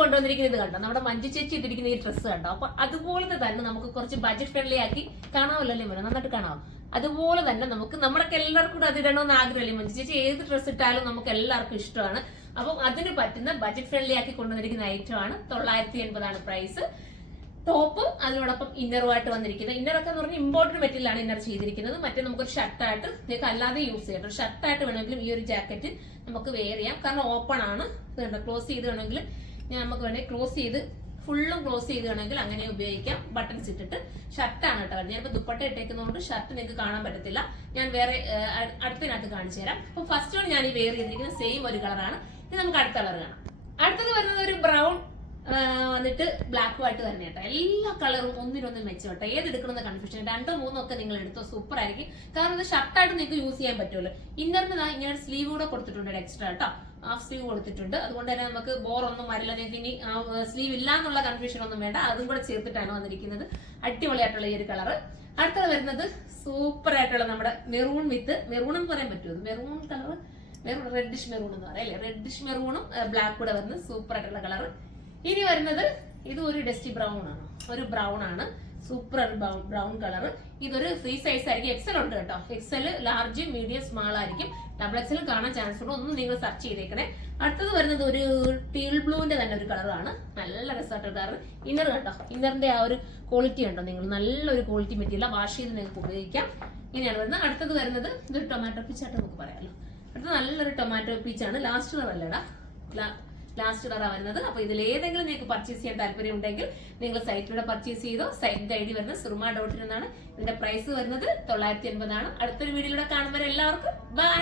കൊണ്ടുവന്നിരിക്കുന്നത് കണ്ടോ, നമ്മുടെ മഞ്ജു ചേച്ചി ഇട്ടിരിക്കുന്ന ഈ ഡ്രസ്സ് കണ്ടോ. അപ്പൊ അതുപോലെ തന്നെ നമുക്ക് കുറച്ച് ബഡ്ജറ്റ് ഫ്രണ്ട്ലി ആക്കി കാണാമല്ലോ അല്ലേ മോനെ, നന്നായിട്ട് കാണാം. അതുപോലെ തന്നെ നമുക്ക് നമ്മൾക്ക് എല്ലാവർക്കും കൂടെ അതിടണമെന്ന് ആഗ്രഹമല്ലേ മഞ്ജു ചേച്ചി, ഏത് ഡ്രസ്സ് ഇട്ടാലും നമുക്ക് എല്ലാവർക്കും ഇഷ്ടമാണ്. അപ്പം അതിന് പറ്റുന്ന ബഡ്ജറ്റ് ഫ്രണ്ട്ലി ആക്കി കൊണ്ടുവന്നിരിക്കുന്ന ഐറ്റം ആണ്. 980 പ്രൈസ്. ടോപ്പ് അതിനോടൊപ്പം ഇന്നറുമായിട്ട് വന്നിരിക്കുന്നത്. ഇന്നറൊക്കെ എന്ന് പറഞ്ഞാൽ ഇമ്പോർട്ടഡ് മെറ്റീരിയലാണ് ഇന്നർ ചെയ്തിരിക്കുന്നത്. മറ്റേ നമുക്കൊരു ഷർട്ടായിട്ട് നിങ്ങൾക്ക് അല്ലാതെ യൂസ് ചെയ്യാം. ഒരു ഷർട്ടായിട്ട് വേണമെങ്കിലും ഈ ഒരു ജാക്കറ്റ് നമുക്ക് വെയർ ചെയ്യാം. കാരണം ഓപ്പൺ ആണ്, ക്ലോസ് ചെയ്ത് വേണമെങ്കിൽ നമുക്ക് വേണമെങ്കിൽ ക്ലോസ് ചെയ്ത് ഫുള്ളും ക്ലോസ് ചെയ്ത് വേണമെങ്കിൽ അങ്ങനെ ഉപയോഗിക്കാം. ബട്ടൺസ് ഇട്ടിട്ട് ഷർട്ടാണ് കേട്ടോ. ഞാനിപ്പോൾ ദുപ്പട്ട ഇട്ടേക്കുന്നതുകൊണ്ട് ഷർട്ട് നിങ്ങൾക്ക് കാണാൻ പറ്റത്തില്ല. ഞാൻ വേറെ അടുത്തതിനകത്ത് കാണിച്ചു തരാം. അപ്പൊ ഫസ്റ്റ് വൺ ഞാൻ ഈ വെയർ ചെയ്തിരിക്കുന്നത് സെയിം ഒരു കളറാണ്. ഇത് നമുക്ക് അടുത്ത കളർ കാണാം. അടുത്തത് വരുന്നത് ഒരു ബ്രൗൺ വന്നിട്ട് ബ്ലാക്കുമായിട്ട് തന്നെ കേട്ടോ. എല്ലാ കളറും ഒന്നിനൊന്നും മെച്ചോട്ടെ. ഏതെടുക്കണമെന്ന് കൺഫ്യൂഷൻ. 2 3 ഒക്കെ നിങ്ങൾ എടുത്തോ, സൂപ്പർ ആയിരിക്കും. കാരണം ഇത് ഷർട്ടായിട്ട് നിങ്ങൾക്ക് യൂസ് ചെയ്യാൻ പറ്റുമല്ലോ. ഇന്നറിന് ഇങ്ങനെ സ്ലീവ് കൂടെ കൊടുത്തിട്ടുണ്ട് എക്സ്ട്രാ കേട്ടോ. ഹാഫ് സ്ലീവ് കൊടുത്തിട്ടുണ്ട്. അതുകൊണ്ട് തന്നെ നമുക്ക് ബോറൊന്നും വരില്ല. നിങ്ങൾക്ക് ഇനി സ്ലീവ് ഇല്ല എന്നുള്ള കൺഫ്യൂഷൻ ഒന്നും വേണ്ട. അതും കൂടെ ചേർത്തിട്ടാണ് വന്നിരിക്കുന്നത്. അടിപൊളിയായിട്ടുള്ള ഈ ഒരു കളറ്. അടുത്തത് വരുന്നത് സൂപ്പർ ആയിട്ടുള്ള നമ്മുടെ മെറൂൺ വിത്ത് മെറൂൺ എന്ന് പറയാൻ പറ്റുമോ, maroon colour, maroon reddish maroon എന്ന് പറയാം അല്ലേ. റെഡിഷ് മെറൂണും ബ്ലാക്ക് കൂടെ വരുന്നത് സൂപ്പർ ആയിട്ടുള്ള കളർ. ഇനി വരുന്നത് ഇത് ഒരു ഡസ്റ്റി ബ്രൗൺ ആണ്, ഒരു ബ്രൗൺ ആണ്, സൂപ്പർ ബ്രൗൺ കളർ. ഇതൊരു ഫ്രീ സൈസ് ആയിരിക്കും. എക്സൽ ഉണ്ട് കേട്ടോ. എക്സൽ, ലാർജ്, മീഡിയം, സ്മാൾ ആയിരിക്കും. ഡബിൾ എക്സലും കാണാൻ ചാൻസ് ഉണ്ട്. ഒന്നും നിങ്ങൾ സെർച്ച് ചെയ്തേക്കണേ. അടുത്തത് വരുന്നത് ഒരു ടീൽ ബ്ലൂവിന്റെ തന്നെ ഒരു കളറാണ്. നല്ല രസമായിട്ടുള്ള കളർ. ഇന്നർ കേട്ടോ, ഇന്നറിന്റെ ആ ഒരു ക്വാളിറ്റി ഉണ്ടോ നിങ്ങൾ, നല്ലൊരു ക്വാളിറ്റി മെറ്റീരിയൽ, വാഷ് ചെയ്ത് നിങ്ങൾക്ക് ഉപയോഗിക്കാം. ഇങ്ങനെയാണ് വരുന്നത്. അടുത്തത് വരുന്നത് ഇതൊരു ടൊമാറ്റോ പീച്ചായിട്ട് നമുക്ക് പറയാമല്ലോ. അടുത്തത് നല്ലൊരു ടൊമാറ്റോ പീച്ചാണ്. ലാസ്റ്റ് കളർ അല്ലേടാ, ലാസ്റ്റ് കളറാണ് വരുന്നത്. അപ്പൊ ഇതിൽ ഏതെങ്കിലും നിങ്ങൾക്ക് പർച്ചേസ് ചെയ്യാൻ താല്പര്യം ഉണ്ടെങ്കിൽ നിങ്ങൾ സൈറ്റിലൂടെ പർച്ചേസ് ചെയ്തോ. സൈറ്റ് ഐഡി വരുന്നത് surma.in എന്നാണ്. ഇതിന്റെ പ്രൈസ് വരുന്നത് 980 ആണ്. അടുത്തൊരു വീഡിയോയിലൂടെ കാണുമ്പോൾ എല്ലാവർക്കും ബൈ.